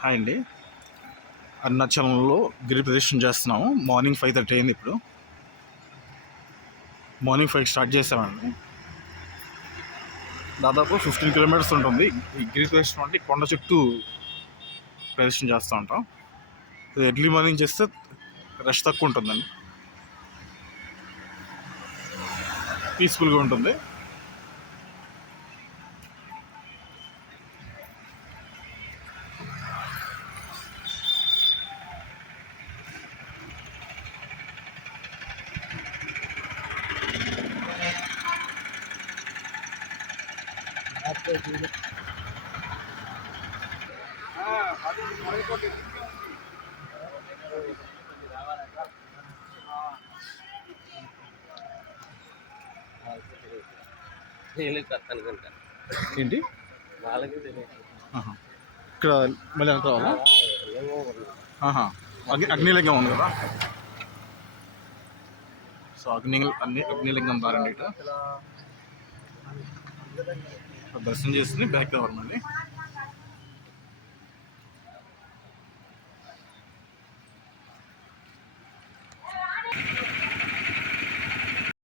Hi అండి. అరుణాచలంలో గిరి ప్రదర్శన చేస్తున్నాము. మార్నింగ్ ఫైవ్ థర్టీ అయింది ఇప్పుడు. మార్నింగ్ ఫైవ్ స్టార్ట్ చేసామండి. దాదాపు ఫిఫ్టీన్ కిలోమీటర్స్ ఉంటుంది. ఈ గిరి ప్రదర్శన అంటే కొండ చుట్టూ ప్రదర్శన చేస్తూ ఉంటాం. ఎర్లీ మార్నింగ్ చేస్తే రష్ తక్కువ ఉంటుందండి. పీస్ఫుల్గా ఉంటుంది. తెలియదు ఏంటి. ఇక్కడ మళ్ళీ అగ్ని అగ్నిలింగం ఉంది కదా? సో అగ్ని అగ్ని అగ్నిలింగం దారండి ఇటు. దర్శనం చేసుకుని బ్యాక్ రావాలి మళ్ళీ.